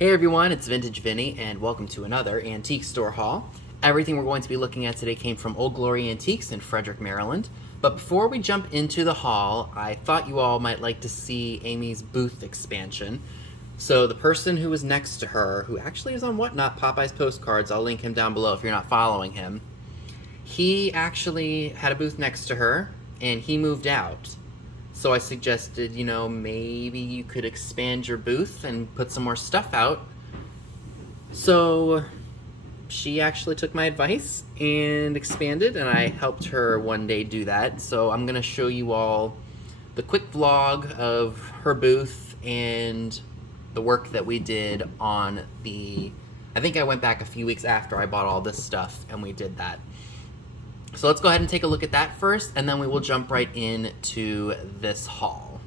Hey everyone, it's Vintage Vinny, and welcome to another antique store haul. Everything we're going to be looking at today came from Old Glory Antiques in Frederick, Maryland. But before we jump into the haul, I thought you all might like to see Amy's booth expansion. So the person who was next to her, who actually is on Whatnot Popeye's postcards, I'll link him down below if you're not following him. He actually had a booth next to her, and he moved out. So I suggested, maybe you could expand your booth and put some more stuff out. So she actually took my advice and expanded, and I helped her one day do that. So I'm going to show you all the quick vlog of her booth and the work that we did on the. I think I went back a few weeks after I bought all this stuff and we did that. So let's go ahead and take a look at that first, and then we will jump right into this haul.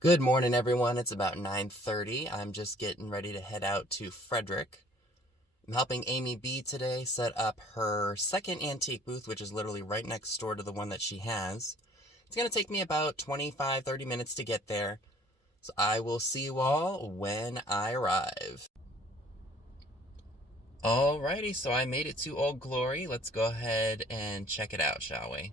Good morning, everyone. It's about 9:30. I'm just getting ready to head out to Frederick. I'm helping Amy B today set up her second antique booth, which is literally right next door to the one that she has. It's going to take me about 25-30 minutes to get there. So I will see you all when I arrive. Alrighty, so I made it to Old Glory. Let's go ahead and check it out, shall we?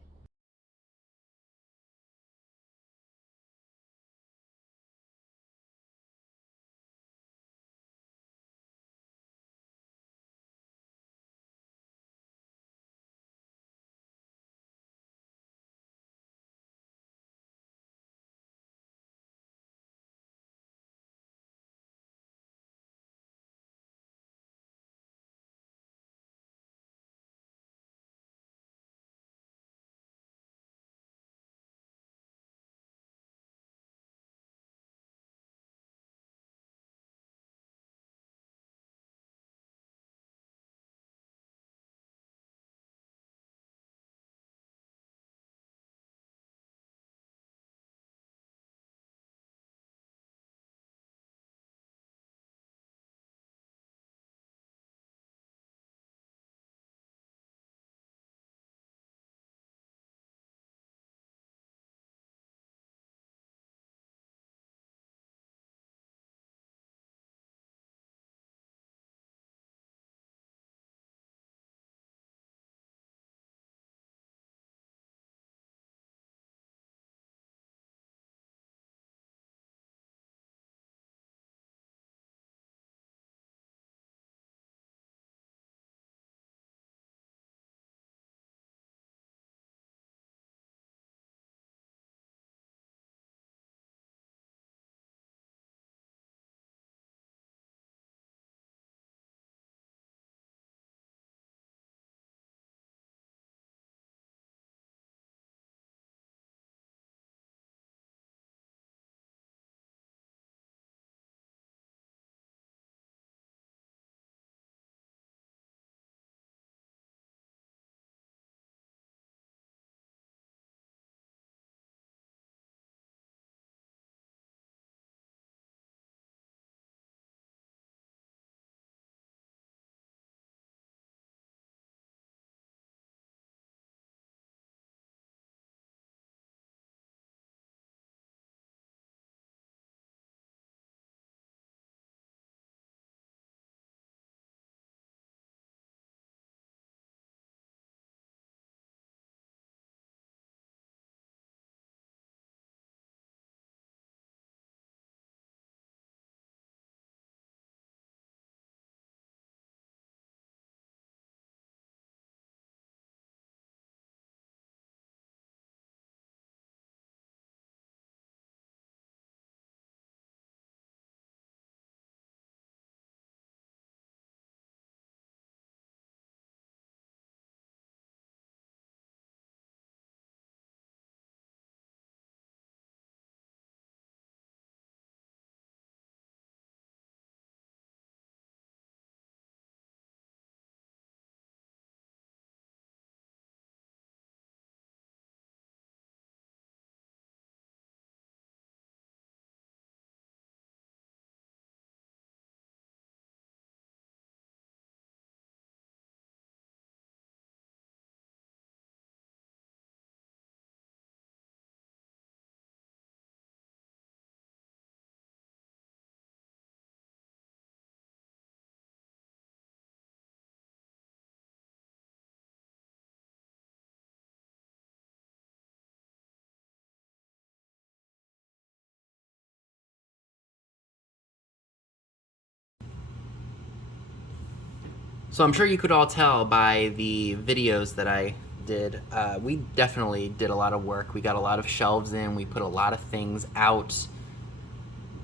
So I'm sure you could all tell by the videos that I did, we definitely did a lot of work. We got a lot of shelves in, we put a lot of things out.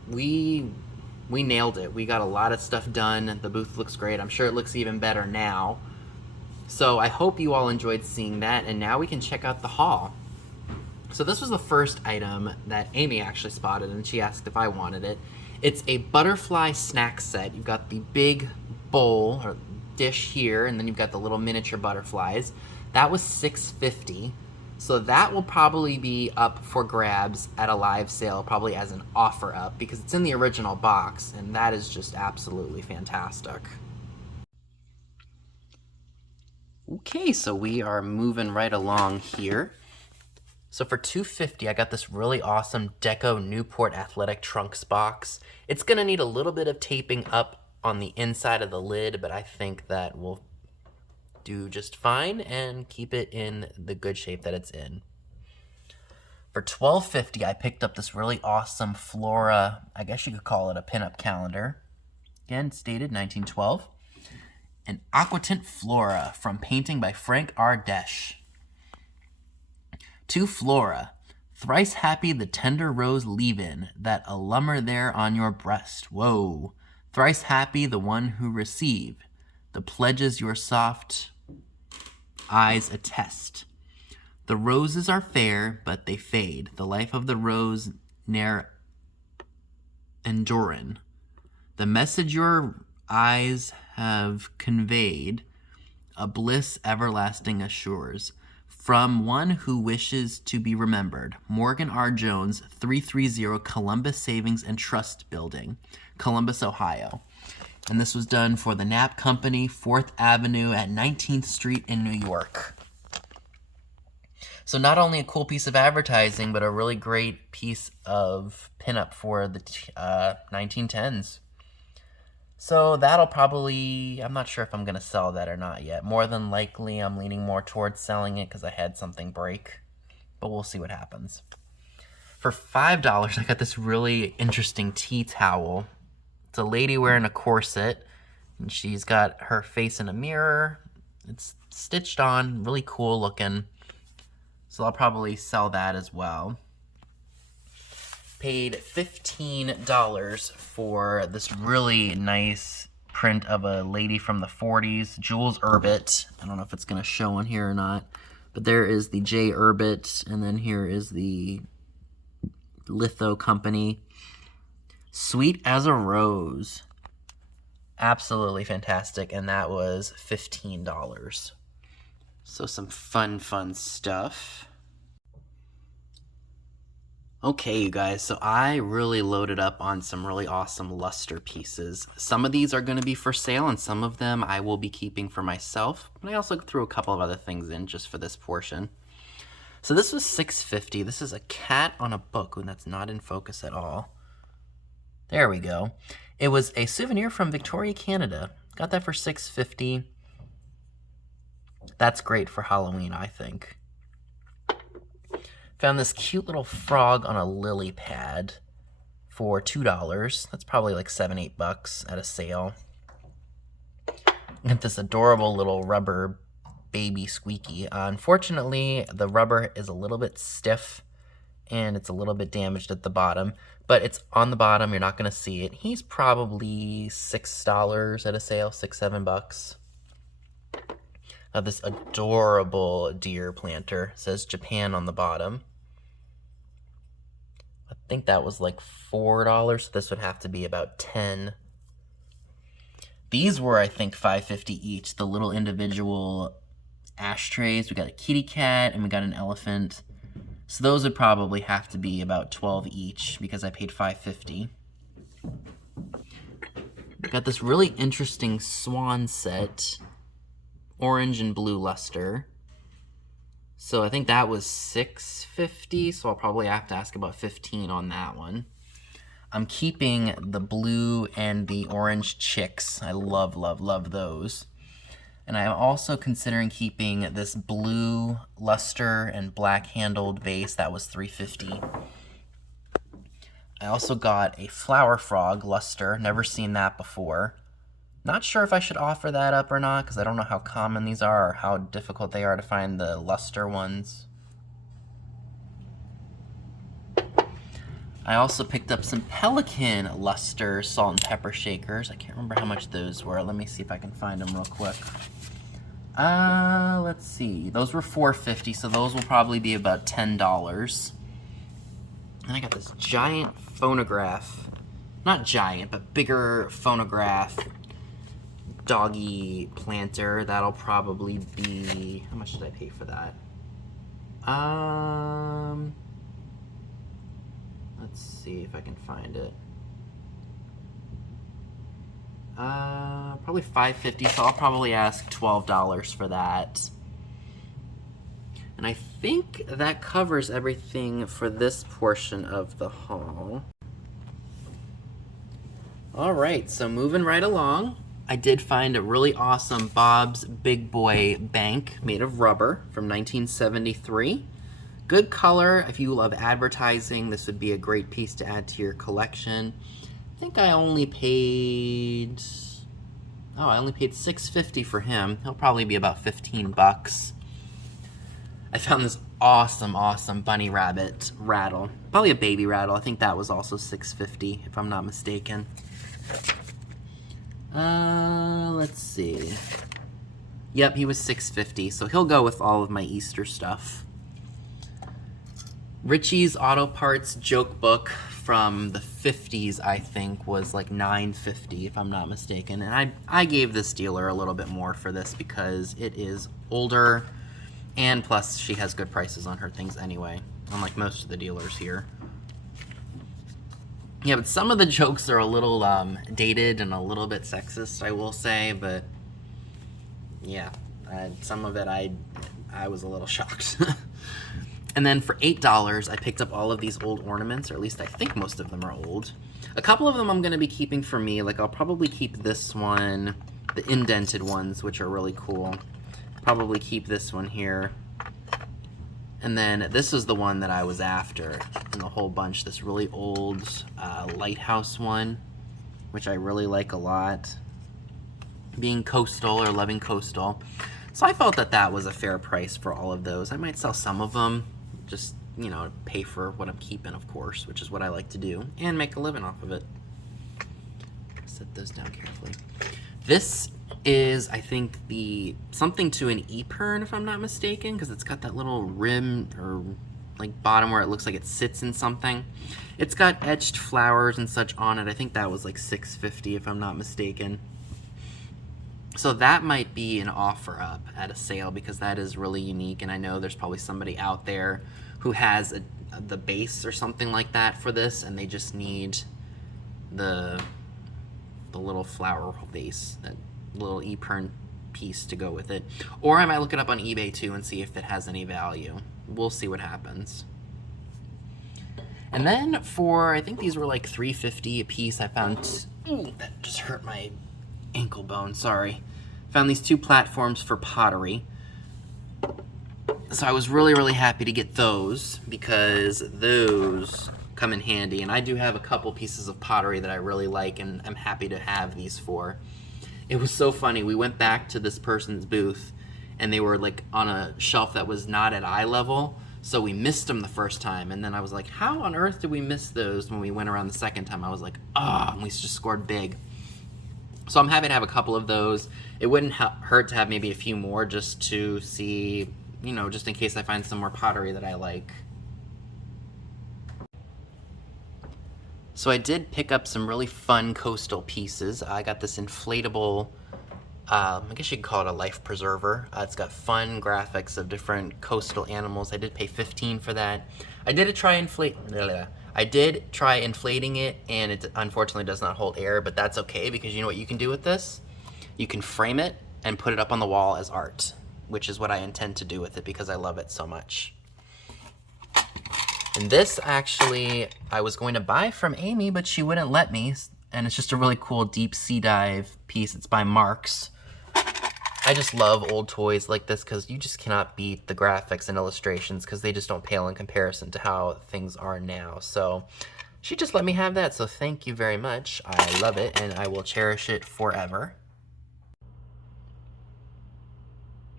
We nailed it. We got a lot of stuff done. The booth looks great. I'm sure it looks even better now. So I hope you all enjoyed seeing that, and now we can check out the haul. So this was the first item that Amy actually spotted, and she asked if I wanted it. It's a butterfly snack set. You've got the big bowl or dish here, and then you've got the little miniature butterflies. That was $6.50. So that will probably be up for grabs at a live sale, probably as an offer up, because it's in the original box, and that is just absolutely fantastic. Okay, so we are moving right along here. So for $2.50, I got this really awesome Deco Newport Athletic Trunks box. It's gonna need a little bit of taping up on the inside of the lid, but I think that will do just fine and keep it in the good shape that it's in. For $12.50, I picked up this really awesome Flora, I guess you could call it a pinup calendar. Again, it's dated 1912. An Aquatint Flora from painting by Frank R. Desch. To Flora, thrice happy the tender rose leave-in, that a lummer there on your breast. Whoa. Thrice happy the one who received the pledges your soft eyes attest. The roses are fair, but they fade. The life of the rose ne'er endurin'. The message your eyes have conveyed, a bliss everlasting assures. From one who wishes to be remembered, Morgan R. Jones, 330 Columbus Savings and Trust Building, Columbus, Ohio. And this was done for the Knapp Company, 4th Avenue at 19th Street in New York. So not only a cool piece of advertising, but a really great piece of pinup for the 1910s. So that'll probably, I'm not sure if I'm going to sell that or not yet. More than likely, I'm leaning more towards selling it because I had something break. But we'll see what happens. For $5, I got this really interesting tea towel. It's a lady wearing a corset, and she's got her face in a mirror. It's stitched on, really cool looking. So I'll probably sell that as well. Paid $15 for this really nice print of a lady from the 40s, Jules Urbit. I don't know if it's going to show on here or not, but there is the J. Urbit, and then here is the Litho Company. Sweet as a Rose. Absolutely fantastic, and that was $15. So some fun stuff. Okay, you guys, so I really loaded up on some really awesome luster pieces. Some of these are going to be for sale, and some of them I will be keeping for myself. But I also threw a couple of other things in just for this portion. So this was $6.50. This is a cat on a book, and that's not in focus at all. There we go. It was a souvenir from Victoria, Canada. Got that for $6.50. That's great for Halloween, I think. Found this cute little frog on a lily pad for $2. That's probably like $7-8 at a sale. Got this adorable little rubber baby squeaky. Unfortunately, the rubber is a little bit stiff and it's a little bit damaged at the bottom, but it's on the bottom. You're not going to see it. He's probably $6 at a sale, $6-7. This adorable deer planter. It says Japan on the bottom. I think that was like $4, so this would have to be about $10. These were, I think, $5.50 each. The little individual ashtrays. We got a kitty cat and we got an elephant. So those would probably have to be about $12 each because I paid $5.50. We got this really interesting swan set. Orange and blue luster. So I think that was $6.50, so I'll probably have to ask about $15 on that one. I'm keeping the blue and the orange chicks. I love those. And I'm also considering keeping this blue luster and black handled vase. That was $3.50. I also got a flower frog luster. Never seen that before. Not sure if I should offer that up or not, because I don't know how common these are or how difficult they are to find the luster ones. I also picked up some Pelican luster salt and pepper shakers. I can't remember how much those were. Let me see if I can find them real quick. Let's see. Those were $4.50, so those will probably be about $10. And I got this giant phonograph. Not giant, but bigger phonograph doggy planter. That'll probably be... How much did I pay for that? Let's see if I can find it. Probably $5.50, so I'll probably ask $12 for that. And I think that covers everything for this portion of the haul. Alright, so moving right along, I did find a really awesome Bob's Big Boy bank made of rubber from 1973. Good color. If you love advertising, this would be a great piece to add to your collection. I think I only paid... Oh, I only paid $6.50 for him. He'll probably be about 15 bucks. I found this awesome bunny rabbit rattle. Probably a baby rattle. I think that was also $6.50, if I'm not mistaken. Let's see. Yep, he was $6.50, so he'll go with all of my Easter stuff. Richie's Auto Parts joke book from the 50s, I think, was like $9.50, if I'm not mistaken. And I gave this dealer a little bit more for this because it is older, and plus she has good prices on her things anyway, unlike most of the dealers here. Yeah, but some of the jokes are a little dated and a little bit sexist, I will say, but yeah, some of it I was a little shocked. And then for $8, I picked up all of these old ornaments, or at least I think most of them are old. A couple of them I'm going to be keeping for me. Like, I'll probably keep this one, the indented ones, which are really cool. Probably keep this one here. And then this is the one that I was after in the whole bunch, this really old lighthouse one, which I really like a lot. Being coastal or loving coastal. So I felt that that was a fair price for all of those. I might sell some of them, just, you know, pay for what I'm keeping, of course, which is what I like to do, and make a living off of it. Set those down carefully. This is, I think, something to an ephemera, if I'm not mistaken, because it's got that little rim or like bottom where it looks like it sits in something. It's got etched flowers and such on it. I think that was like $6.50, if I'm not mistaken. So that might be an offer up at a sale because that is really unique, and I know there's probably somebody out there who has the base or something like that for this, and they just need the little flower base, that little ephemera piece to go with it. Or I might look it up on eBay too and see if it has any value. We'll see what happens. And then for, I think these were like $3.50 a piece, I found, ooh, that just hurt my ankle bone, sorry. Found these two platforms for pottery. So I was really happy to get those because those come in handy, and I do have a couple pieces of pottery that I really like and I'm happy to have these for. It was so funny, we went back to this person's booth and they were like on a shelf that was not at eye level, so we missed them the first time, and then I was like, how on earth did we miss those? When we went around the second time I was like, and we just scored big. So I'm happy to have a couple of those. It wouldn't hurt to have maybe a few more just to see, you know, just in case I find some more pottery that I like. So I did pick up some really fun coastal pieces. I got this inflatable, I guess you could call it a life preserver. It's got fun graphics of different coastal animals. I did pay $15 for that. I did try inflating it, and it unfortunately does not hold air, but that's okay because you know what you can do with this? You can frame it and put it up on the wall as art, which is what I intend to do with it because I love it so much. And this actually, I was going to buy from Amy, but she wouldn't let me, and it's just a really cool deep sea dive piece. It's by Marks. I just love old toys like this because you just cannot beat the graphics and illustrations because they just don't pale in comparison to how things are now. So she just let me have that, so thank you very much. I love it and I will cherish it forever.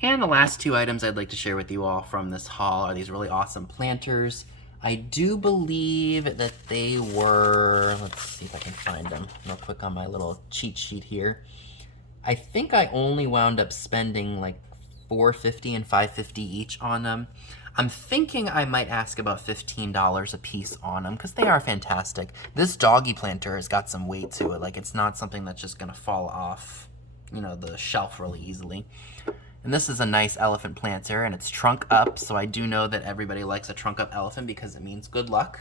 And the last two items I'd like to share with you all from this haul are these really awesome planters. I do believe that they were, let's see if I can find them real quick on my little cheat sheet here. I think I only wound up spending like $4.50 and $5.50 each on them. I'm thinking I might ask about $15 a piece on them because they are fantastic. This doggy planter has got some weight to it. Like, it's not something that's just gonna fall off, you know, the shelf really easily. And this is a nice elephant planter, and it's trunk up, so I do know that everybody likes a trunk up elephant because it means good luck.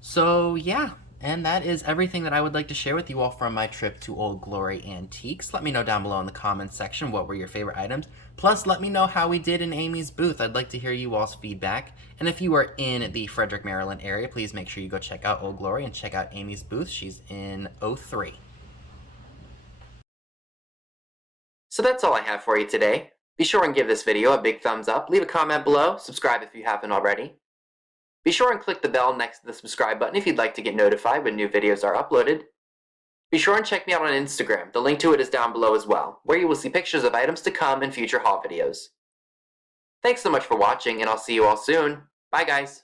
So yeah, and that is everything that I would like to share with you all from my trip to Old Glory Antiques. Let me know down below in the comments section what were your favorite items. Plus, let me know how we did in Amy's booth. I'd like to hear you all's feedback. And if you are in the Frederick, Maryland area, please make sure you go check out Old Glory and check out Amy's booth. She's in 03. So that's all I have for you today. Be sure and give this video a big thumbs up, leave a comment below, subscribe if you haven't already. Be sure and click the bell next to the subscribe button if you'd like to get notified when new videos are uploaded. Be sure and check me out on Instagram, the link to it is down below as well, where you will see pictures of items to come in future haul videos. Thanks so much for watching, and I'll see you all soon. Bye guys!